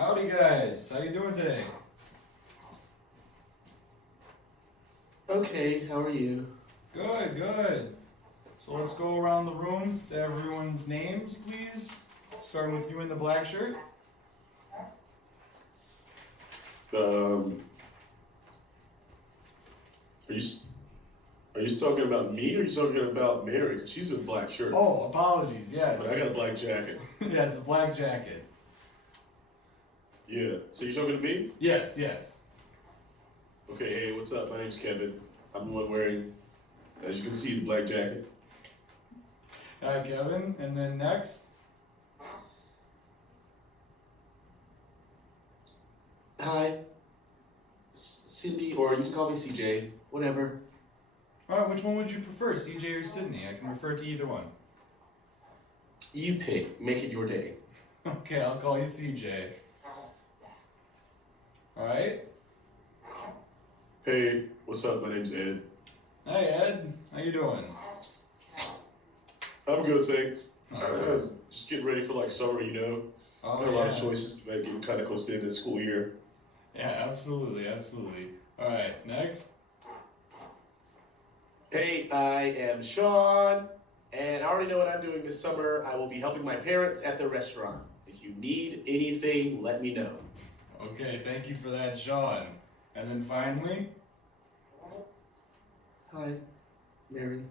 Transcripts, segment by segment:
Howdy guys, how you doing today? Okay, how are you? Good, good. So let's go around the room, say everyone's names please. Starting with you in the black shirt. Are you talking about me or are you talking about Mary? 'Cause she's in a black shirt. Oh, apologies, yes. But I got a black jacket. Yeah, it's a black jacket. Yeah. So you're talking to me? Yes, yes. Okay, hey, what's up? My name's Kevin. I'm the one wearing, as you can see, the black jacket. Hi Kevin, and then next. Hi, Cindy, or you can call me CJ, whatever. Alright, which one would you prefer, CJ or Sydney? I can refer to either one. You pick, make it your day. Okay, I'll call you CJ. Alright? Hey, what's up? My name's Ed. Hi Ed, how you doing? I'm good, thanks. Alright. Just getting ready for like summer, you know. Oh, Got a lot of yeah. choices to make, getting kind of close to the end of the school year. Yeah, absolutely, absolutely. Alright, next. Hey, I am Sean, and I already know what I'm doing this summer. I will be helping my parents at the restaurant. If you need anything, let me know. Okay, thank you for that, Sean. And then finally, Hi, Mary.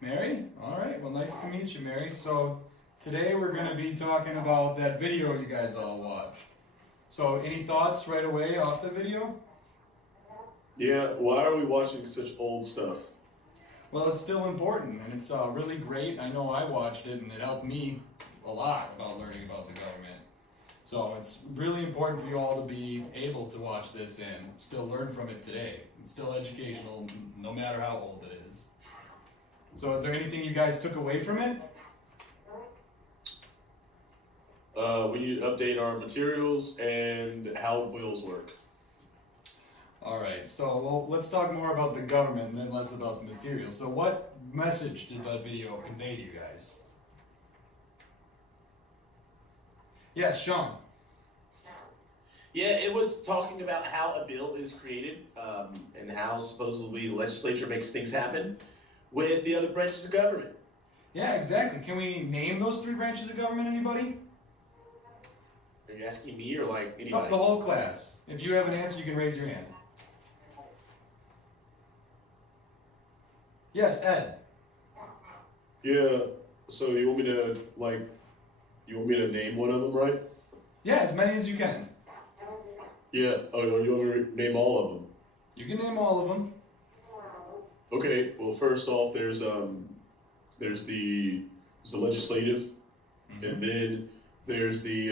Mary? Alright, well nice to meet you, Mary. So, today we're going to be talking about that video you guys all watched. So, any thoughts right away off the video? Yeah, why are we watching such old stuff? Well, it's still important, and it's really great. I know I watched it, and it helped me a lot about learning about the government. So it's really important for you all to be able to watch this and still learn from it today. It's still educational, no matter how old it is. So is there anything you guys took away from it? We need to update our materials and how wills work. Alright, so well, let's talk more about the government and then less about the material. So what message did that video convey to you guys? Yes, Sean. Yeah, it was talking about how a bill is created and how supposedly the legislature makes things happen with the other branches of government. Yeah, exactly. Can we name those three branches of government, anybody? Are you asking me or like No, anybody? the whole class. If you have an answer, you can raise your hand. Yes, Ed. Yeah, so you want me to name one of them, right? Yeah, as many as you can. Yeah, oh, you want me to name all of them? You can name all of them. Okay, well, first off, there's the legislative, and then there's the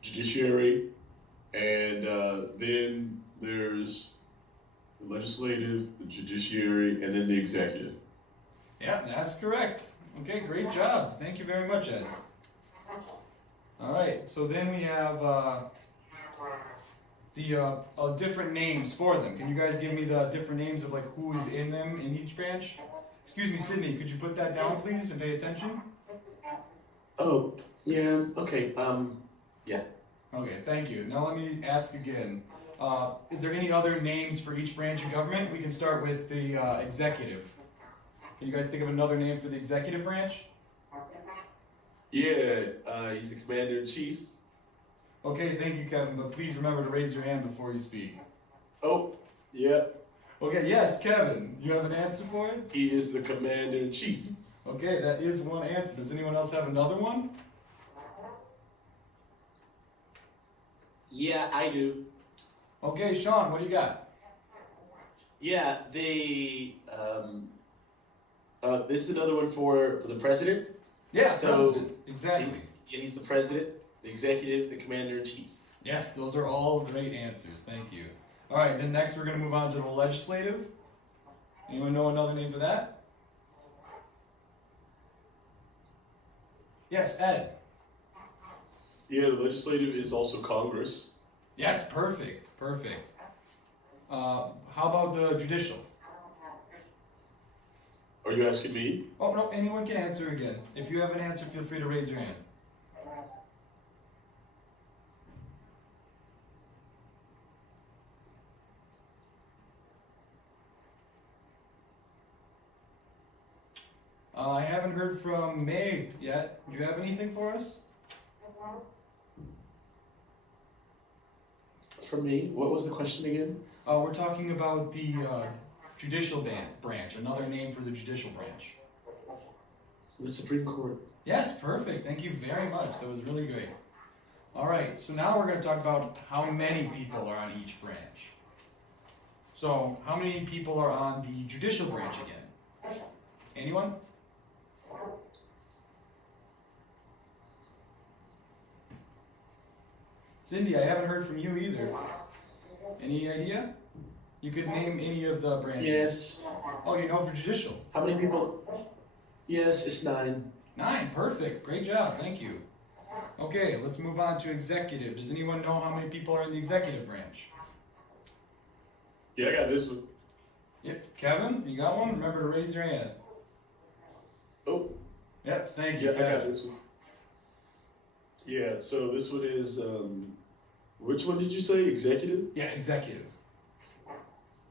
judiciary, and then there's the legislative, the judiciary, and then the executive. Yeah, that's correct. Okay, great job. Thank you very much, Ed. All right, so then we have the different names for them. Can you guys give me the different names of like who is in them in each branch? Excuse me, Sydney, could you put that down, please, and pay attention? Oh, yeah, okay, yeah. Okay, thank you. Now let me ask again. Is there any other names for each branch of government? We can start with the executive. Can you guys think of another name for the executive branch? Yeah, he's the commander-in-chief. Okay, thank you, Kevin, but please remember to raise your hand before you speak. Oh, yeah, Okay, yes, Kevin, you have an answer for it? he is the commander-in-chief. Okay, that is one answer. Does anyone else have another one? Yeah, I do. Okay, Sean, what do you got? Yeah, this is another one for the president. Yeah, So, president. Exactly. He's the president, the executive, the commander-in-chief. Yes, those are all great answers. Thank you. All right, then next we're going to move on to the legislative. Anyone know another name for that? Yes, Ed. Yeah, the legislative is also Congress. Yes, perfect, perfect. How about the judicial? Are you asking me? Oh, no, anyone can answer again. If you have an answer, feel free to raise your hand. I haven't heard from May yet. Do you have anything for us? From me, what was the question again? We're talking about the judicial branch, another name for the judicial branch. The Supreme Court. Yes, perfect. Thank you very much. That was really great. All right, so now we're going to talk about how many people are on each branch. So, how many people are on the judicial branch again? Anyone? Cindy, I haven't heard from you either. Any idea? You could name any of the branches. Yes. Oh, you know for judicial. How many people? Yes, it's 9. 9, perfect. Great job, thank you. Okay, let's move on to executive. Does anyone know how many people are in the executive branch? Yeah, I got this one. Yep, Kevin, you got one? Remember to raise your hand. Oh, Yep, thank you, yeah, I got Kevin. this one. Yeah, so this one is, which one did you say? Executive? Yeah, executive.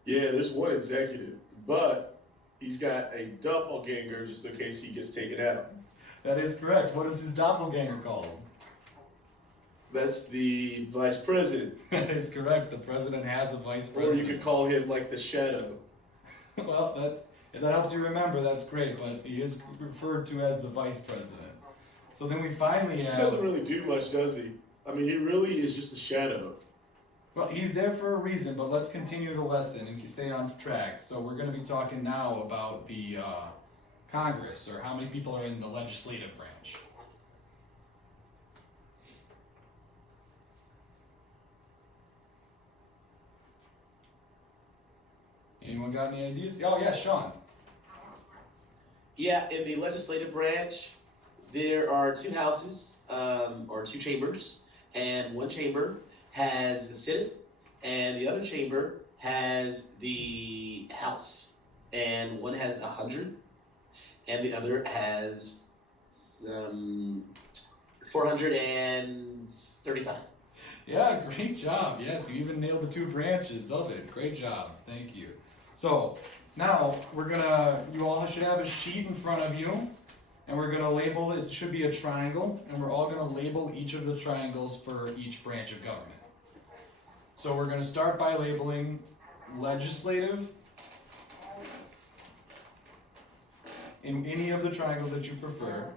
Yeah, there's one executive, but he's got a doppelganger just in case he gets taken out. That is correct. What is his doppelganger called? That's the vice president. That is correct. The president has a vice Or you president. could call him like the shadow. Well, if that helps you remember, that's great, but he is referred to as the vice president. So then we finally He have... doesn't really do much, does he? I mean, he really is just a shadow. Well, he's there for a reason, but let's continue the lesson and stay on track. So we're going to be talking now about the Congress, or how many people are in the legislative branch. Anyone got any ideas? Oh yeah, Sean. Yeah, in the legislative branch, there are 2 houses, or 2 chambers, and one chamber has the Senate, and the other chamber has the House, and one has 100, and the other has 435. Yeah, great job. Yes, you even nailed the 2 branches of it. Great job. Thank you. So now you all should have a sheet in front of you, and we're gonna label it. It should be a triangle, and we're all gonna label each of the triangles for each branch of government. So we're gonna start by labeling legislative in any of the triangles that you prefer.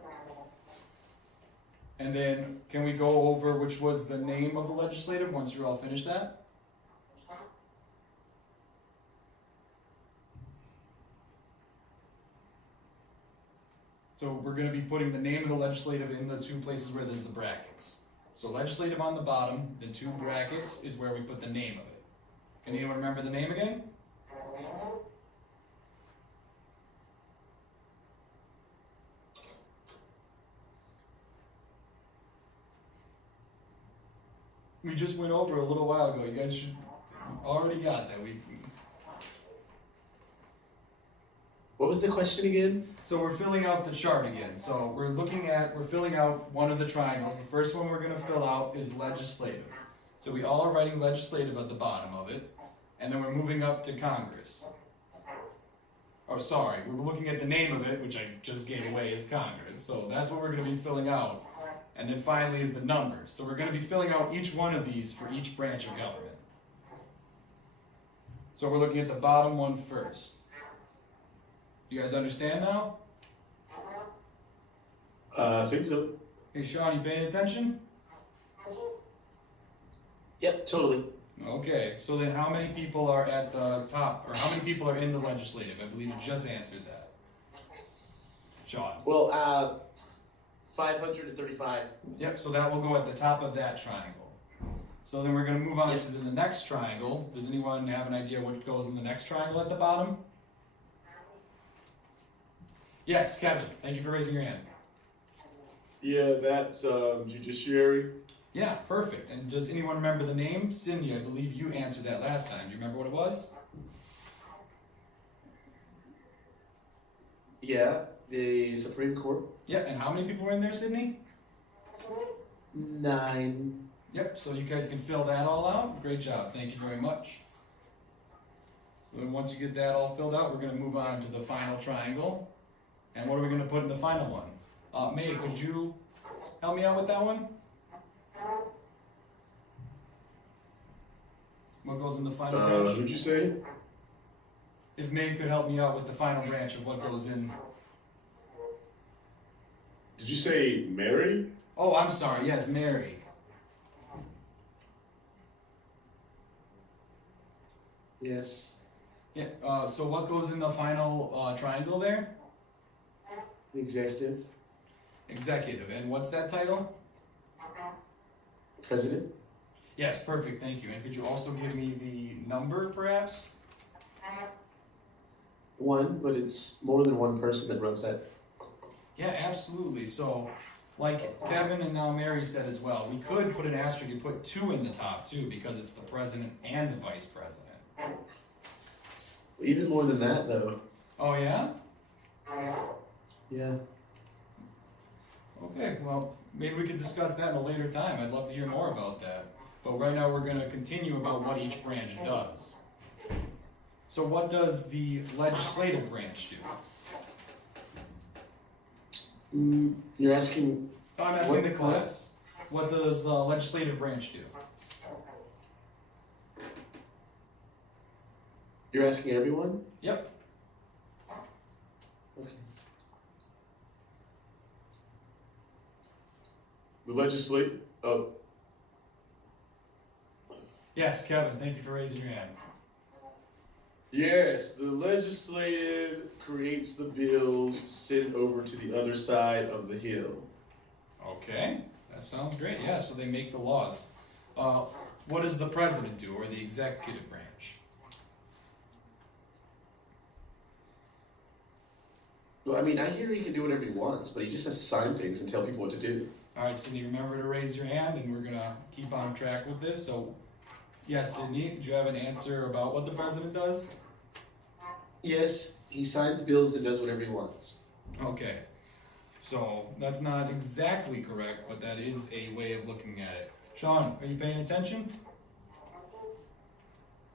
And then, can we go over which was the name of the legislative once you're all finished that? So we're going to be putting the name of the legislative in the 2 places where there's the brackets. So legislative on the bottom, the 2 brackets is where we put the name of it. Can anyone remember the name again? We just went over a little while ago. You guys should already got that. What was the question again? So we're filling out the chart again. So we're filling out one of the triangles. The first one we're going to fill out is legislative. So we all are writing legislative at the bottom of it. And then we're moving up to Congress. Oh, sorry, we're looking at the name of it, which I just gave away as Congress. So that's what we're going to be filling out. And then finally is the numbers. So we're going to be filling out each one of these for each branch of government. So we're looking at the bottom one first. You guys understand now? I think so. Hey Sean, you paying attention? Yep, totally. Okay, so then how many people are at the top, or how many people are in the legislative? I believe you just answered that. Sean. Well, 535. Yep, so that will go at the top of that triangle. So then we're going to move on Yep. to the next triangle. Does anyone have an idea what goes in the next triangle at the bottom? Yes, Kevin, thank you for raising your hand. Yeah, that's judiciary. Yeah, perfect. And does anyone remember the name? Cindy, I believe you answered that last time. Do you remember what it was? Yeah, the Supreme Court. Yeah, and how many people were in there, Sydney? 9. Yep, so you guys can fill that all out. Great job, thank you very much. So then once you get that all filled out, we're going to move on to the final triangle. And what are we going to put in the final one? May, could you help me out with that one? What goes in the final branch? What'd you say? If May could help me out with the final branch of what goes in. Did you say Mary? Oh, I'm sorry. Yes, Mary. Yes. Yeah. So what goes in the final triangle there? The executive. Executive. And what's that title? President. Yes, perfect. Thank you. And could you also give me the number, perhaps? One, but it's more than one person that runs that. Yeah, absolutely. So, like Kevin and now Mary said as well, we could put an asterisk and put 2 in the top too, because it's the president and the vice president. Even more than that, though. Oh yeah? Yeah. Okay, well, maybe we could discuss that in a later time. I'd love to hear more about that. But right now we're going to continue about what each branch does. So what does the legislative branch do? You're asking. Oh, I'm asking the class. What does the legislative branch do? You're asking everyone? Yep. Okay. The legislative. Oh, Yes, Kevin, thank you for raising your hand. yes. The legislative creates the bills to send over to the other side of the hill. Okay, that sounds great. Yeah, so they make the laws. What does the president do, or the executive branch? Well, I mean, I hear he can do whatever he wants, but he just has to sign things and tell people what to do. All right, Sydney, remember to raise your hand, and we're gonna keep on track with this. So, yes, Sydney, do you have an answer about what the president does? Yes, he signs bills and does whatever he wants. Okay, so that's not exactly correct, but that is a way of looking at it. Sean, are you paying attention?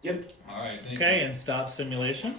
Yep. All right, thank Okay, you. and stop simulation.